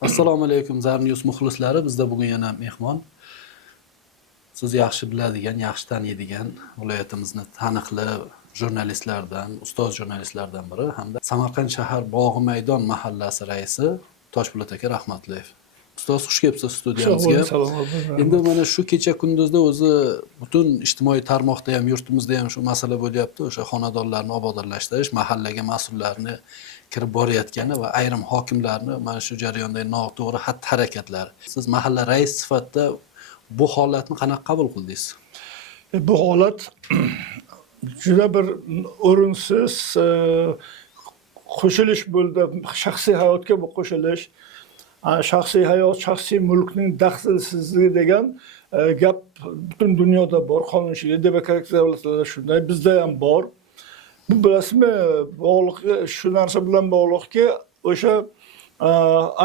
Assalomu alaykum Zarnews muxlislari. Bizda bugun yana mehmon. Siz yaxshi biladigan, yaxshi taniydigan viloyatimizni taniqli jurnalistlardan, ustoz jurnalistlardan biri hamda Samarqand shahar Bog'i maydon mahallasi raisi Toshpo'lat aka Rahmatliyev. Ustoz xush kelibsiz studiyamizga. Endi mana shu kecha kunduzda o'zi butun ijtimoiy tarmoqda ham, yurtimizda ham shu masala bo'lyapti. O'sha xonadonlarni obodonlashtirish, mahallaga mas'ullarni kirib borayotgani va ayrim hokimlarni mana shu jarayondagi noto'g'ri xatti-harakatlari. Siz mahalla rais sifatida bu holatni qanaqa qabul qildingiz? Bu holat juda bir o'rinsiz qo'shilish bo'ldi. Shaxsiy hayotga bu qo'shilish, shaxsiy hayot, shaxsiy mulkning daxlsizligi degan gap butun dunyoda bor, qonunchilik, demokratik davlatlarda shunday, bizda ham bor. Bu bilasizmi, bog'liq shu narsa bilan bog'liqki, o'sha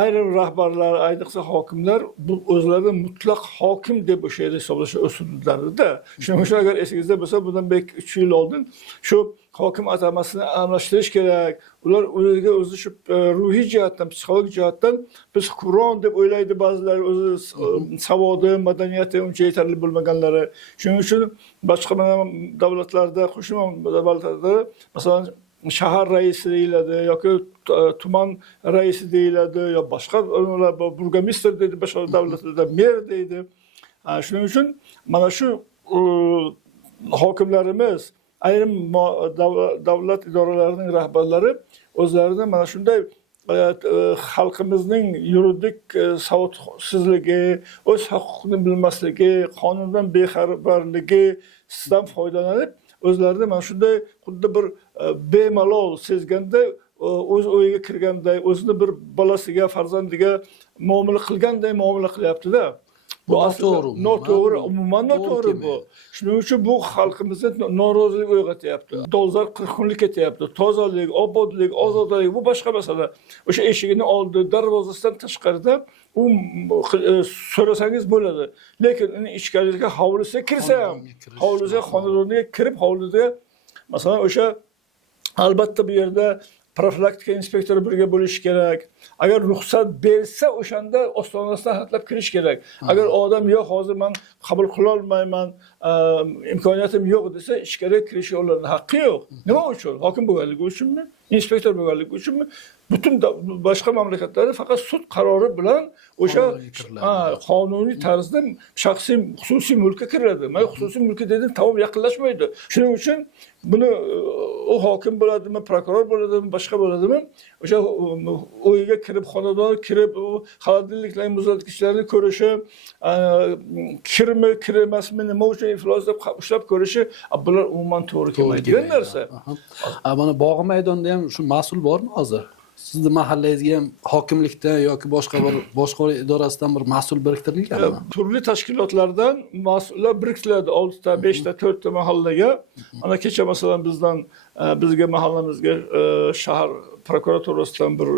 ayrim rahbarlar, ayniqsa hokimlar bu o'zlarini mutlaq hokim deb o'sha yerda hisoblash usullarida. Shuning uchun agar esingizda bo'lsa, bundan belki 3 yil oldin shu hokim atamasini almashtirish kerak. Ular o'ziga o'zi shu ruhiy jihatdan, psixologik jihatdan biz hukmron deb o'ylaydi ba'zilar, o'zi savodi, madaniyati uncha yetarli bo'lmaganlari. Shuning uchun boshqa davlatlarda, qo'shma davlatlarda masalan shahar raisi deyiladi yoki tuman raisi deyiladi yo boshqa burgomistr deydi, boshqa davlatlarda mer deydi. Shuning uchun mana shu hokimlarimiz, ayrim davlat idoralarining rahbarlari o'zlarini mana shunday xalqimizning yuridik savodsizligi, o'z huquqini bilmasligi, qonundan bexabarligi sizdan foydalanib o'zlarini mana shunday xuddi bir bemalol sezganda, o'z o'yiga kirganday, o'zini bir bolasiga, farzandiga muomala qilganday muomala qilyapti-da. Bu noto'g'ri, umuman noto'g'ri bu. Shuning uchun bu xalqimizda norozilik uyg'otyapti. Dolzarb 40 kunlik ketyapti. Tozalik, obodlik, ozodalik bu boshqa masala. O'sha eshigini oldi, darvozasidan tashqarida u so'rasangiz bo'ladi. Lekin uni ichkariga hovlisiga kirsa ham, hovlisiga, xonadoniga kirib, hovlida masalan o'sha albatta bu yerda profilaktika inspektori birga bo'lishi kerak. Agar ruxsat bersa, o'shanda ostonasidan hatlab kirish kerak. Agar odam yo'q, hozir men qabul qila olmayman, imkoniyatim yo'q desa, ichkariga kirish yo'llarini haqqi yo'q. Nima uchun? Hokim bo'lganligi uchunmi? Inspektor bo'lganligi uchunmi? Butun boshqa mamlakatlarda faqat sud qarori bilan o'sha qonuniy tarzda shaxsiy xususiy mulkka kiriladi. Men xususiy mulkka dedim, tamom yaqinlashmaydi. Shuning uchun buni u hokim bo'ladimi, prokuror bo'ladimi, boshqa bo'ladimi, o'sha o'yiga kirib, xonadonga kirib, xolodilniklarning muzlatgichlarini ko'rishi, kirmi, kirmasmi, nima uchun iflos deb ushlab ko'rishi, bular umuman to'g'ri kelmaydigan narsa. Mana Bog'i maydonda ham shu mas'ul bormi hozir? Sizni mahallangizga ham hokimlikdan yoki boshqa bir boshqaruv idorasidan bir mas'ul biriktirilganmi? Turli tashkilotlardan mas'ullar biriktiriladi. 6 ta, 5 ta, 4 ta mahallaga. Ana kecha masalan bizga mahallamizga shahar prokuraturasidan bir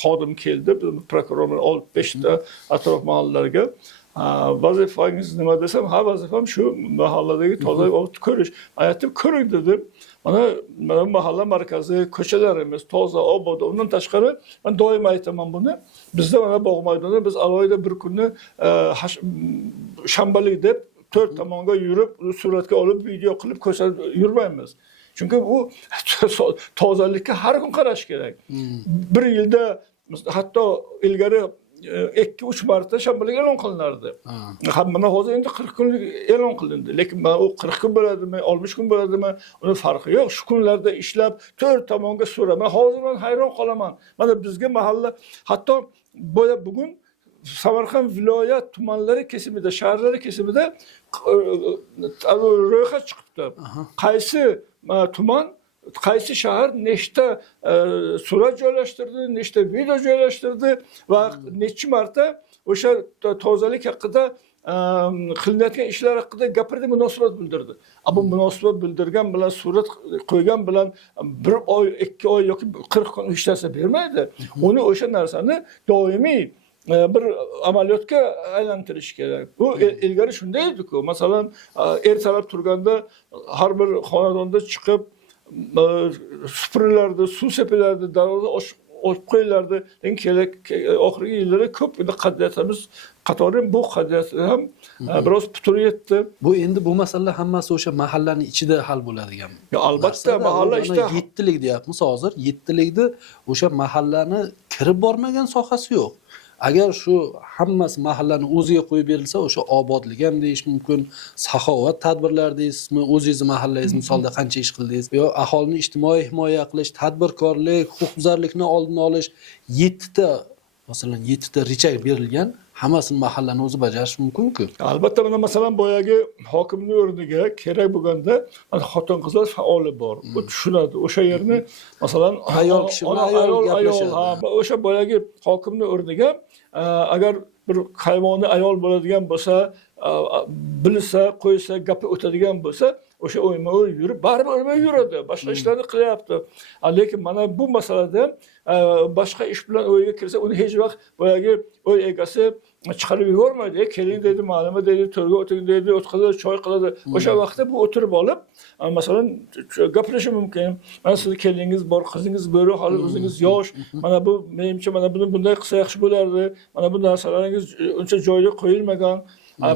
xodim keldi. Biz prokurorlar 5 ta atrof mahallalarga vazifangiz nima desam, ha vazifam shu mahalladagi toza ko'rish. Aytib ko'ring dedim. Mana mahalla markazi, ko'chalarimiz toza, obod. Undan tashqari men doim aytaman buni. Bizda mana Bog' maydonida biz alohida bir kunni shanbalik deb 4 tomonga yurib, suratga olib, video qilib ko'rsatib yurmaymiz. Chunki bu tozalikka har kun qarash kerak. Bir yilda hatto ilgari 2-3 marta shanbalik e'lon qilinardi. Mana hozir endi 40 kunlik e'lon qilindi. Lekin u 40 kun bo'ladimi, 60 kun bo'ladimi, uni farqi yo'q. Shu kunlarda ishlab 4 tomonga so'raman. Hozir men hayron qolaman. Mana bizga mahalla hatto bugun Samarqand viloyat tumanlari kesimida, shaharlari kesimida ro'yxat chiqibdi. Qaysi tuman, qaysi shahar nechta surat joylashtirdi, nechta video joylashtirdi va necha marta o'sha tozalik haqida qilinayotgan ishlar haqida gapirdi, munosabat bildirdi. Bu munosabat bildirgan bilan, surat qo'ygan bilan 1 oy, 2 oy yoki 40 kun hech narsa bermaydi. Uni o'sha narsani doimiy bir amaliyotga aylantirish kerak. Bu ilgari shunday edi-ku. Masalan, ertalab turganda har bir xonadonda chiqib supurilardi, suv sepilardi, darvoza olib qo'yiladi. Lekin oxirgi yillarda ko'p qadriyatimiz qatori bu qadriyat ham biroz putur yetdi. Bu endi bu masalalar hammasi o'sha mahallaning ichida hal bo'ladigan. Yo, albatta mahalla ichida 7lik deyapmiz hozir. 7likda o'sha mahallani kirib bormagan sohasi yo'q. Agar shu hammasi mahallani o'ziga qo'yib berilsa, o'sha obodlik ham deyish mumkin, saxovat tadbirlar deysizmi, o'zingiz mahallangiz misolda qancha ish qildingiz, yo aholini ijtimoiy himoya qilish, tadbirkorlik, huquqbuzarlikni oldini olish, 7 ta, masalan 7 ta recha berilgan, hammasini mahallani o'zi bajarish mumkin-ku. Albatta mana masalan boyagi hokimning o'rniga kerak bo'lganda mana xotin-qizlar faoli bor. U tushunadi. O'sha yerni masalan Ayol kishi bilan ayol gaplashadi. O'sha boyagi hokimning o'rniga agar bir hayvoni ayol bo'ladigan bo'lsa, bilsa, qo'ysa, gapi o'tadigan bo'lsa, o'sha o'yma-o'y yurib, baribir o'ymay yuradi. Boshqa ishlarni qilyapti. Lekin mana bu masalada boshqa ish bilan o'yga kirsa, uni hech vaqt boyagi o'y egasi chiqarib yubormaydi. Keling deydi, ma'luma deydi, to'rga o'ting deydi, o'tkazadi, choy qiladi. O'sha vaqtda bu o'tirib olib, masalan, gapirishi mumkin. Mana sizni kelingiz bor, qizingiz bor, hali o'zingiz yosh. Mana bu menimcha mana buni bunday qilsa yaxshi bo'lardi. Mana bu narsalaringiz uncha joyiga qo'yilmagan.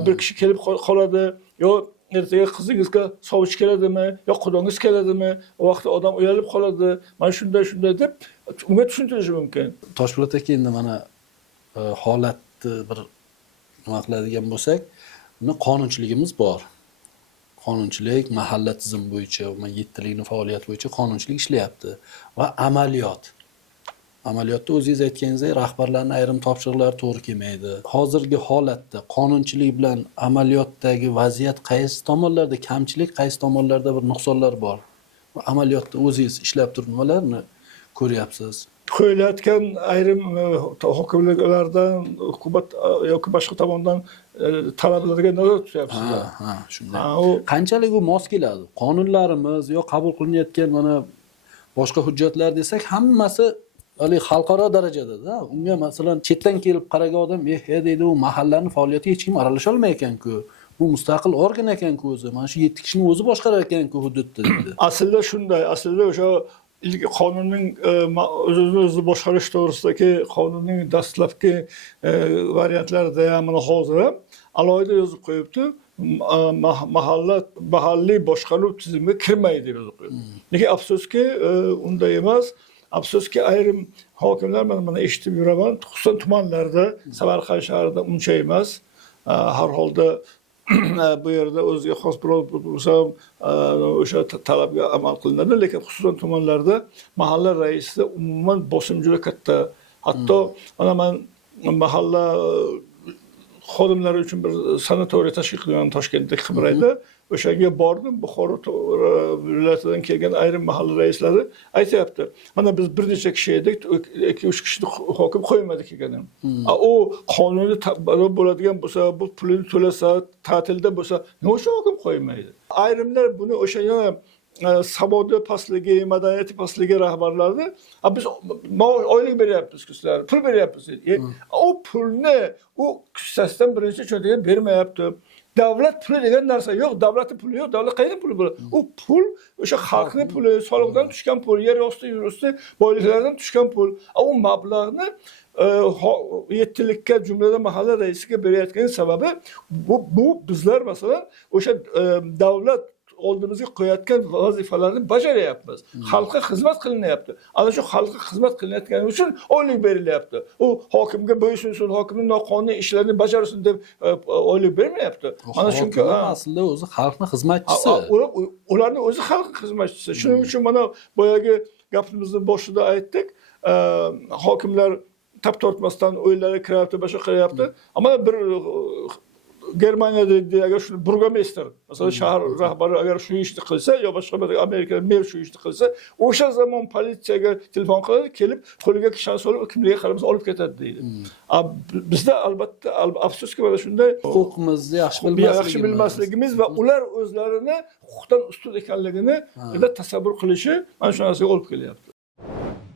Bir kishi kelib qoladi, yo ertaga qizingizga sovchi keladimi, yo qudongiz keladimi, o vaqtda odam uyalib qoladi. Mana shunday deb unga tushuntirish mumkin. Toshpo'lat aka, endi mana holatni bir nima qiladigan bo'lsak, buni qonunchiligimiz bor. Qonunchilik mahalla tizimi bo'yicha, 7likning faoliyati bo'yicha qonunchilik ishlayapti va amaliyot. Amaliyotda o'zingiz aytganingizdek, rahbarlarning ayrim topshiriqlari to'g'ri kelmaydi. Hozirgi holatda qonunchilik bilan amaliyotdagi vaziyat qaysi tomonlarda kamchilik, qaysi tomonlarda bir nuqsonlar bor? Va amaliyotda o'zingiz ishlab turib nimalarni ko'ryapsiz? Qo'yilayotgan ayrim hokimliklardan, hukumat yoki boshqa tomondan talablarga nazar tutyapsizlar. Ha, shunday. Qanchalik u mos keladi? Qonunlarimiz yo qabul qilinayotgan mana boshqa hujjatlar desak, hammasi xalqaro darajada-da. Unga masalan chetdan kelib qaragan odam, deydi, u mahallaning faoliyatiga hech kim aralasha olmayotgan-ku. Bu mustaqil organ ekan-ku o'zi. Mana shu 7 kishini o'zi boshqarar ekan-ku hududda dedi. Aslida shunday. Aslida o'sha ilk qonunning o'zini boshqarish to'g'risidagi qonunning dastlabki variantlarida ham mana hozir ham alohida yozib qo'yibdi. Mahalliy boshqaruv tizimiga kirmaydi deb yozib qo'yibdi. Lekin afsuski unday emas. Afsuski ayrim hokimlar mana eshitib yuraman, xususan tumanlarda, Samarqand shahrida uncha emas. Har holda bu yerda o'ziga xos biror bo'lsa o'sha talabga amal qilinadi, lekin xususan tumanlarda mahalla raisida umuman bosim juda katta. Hatto mana men mahalla xodimlari uchun bir sanatoriya tashkil qilgan Toshkentda Qibrayda. O'shaga bordim, Buxoro viloyatidan kelgan ayrim mahalla raislari aytayapti. Mana biz bir necha kishi edik, 2-3 kishini hokim qo'ymadik ekan. U qonunni bo'ladigan bo'lsa, bu pulini to'lasa, ta'tilda bo'lsa, nima uchun hokim qo'ymaydi? Ayrimlar buni o'sha yana savodi pastligi, madaniyati pastligi rahbarlarni biz oylik beryapmiz sizlar, pul beryapmiz. O pulni u kissasidan birinchi cho'ntaga bermayapti. Davlat puli degan narsa yo'q, davlatning puli yo'q, davlat qayerdan puli bo'ladi? U pul o'sha xalqning puli, soliqdan tushgan pul, yer osti, yer usti boyliklardan tushgan pul. U mablag'ni 7likka, jumladan mahalla raisiga berayotgan sababi bu bizlar masalan o'sha davlat oldimizga qo'yayotgan vazifalarni bajaryapmiz. Xalqqa xizmat qilinyapti. Ana shu xalqqa xizmat qilinayotgani uchun oylik berilyapti. U hokimga bo'ysunsin, hokimning noqonuniy ishlarini bajarsin deb oylik bermayapti. Mana chunki aslida o'zi xalqning xizmatchisi. Ularning o'zi xalqning xizmatchisi. Shuning uchun mana boyagi gapimizning boshida aytdik, hokimlar tap tortmasdan o'ylari kiryapti, boshqa qilyapti. Ammo bir Germaniyada agar shu burgomester, masalan shahar rahbari agar shu ishni qilsa, yo boshqa bir Amerikada mer shu ishni qilsa, o'sha zamon politsiyaga telefon qiladi, kelib qo'liga kishan solib, kimligiga qaramasa olib ketadi deydi. Bizda albatta afsuski mana shunday huquqimizni yaxshi bilmasligimiz va ular o'zlarini huquqdan ustun ekanligini tasavvur qilishi mana shu narsaga olib kelyapti.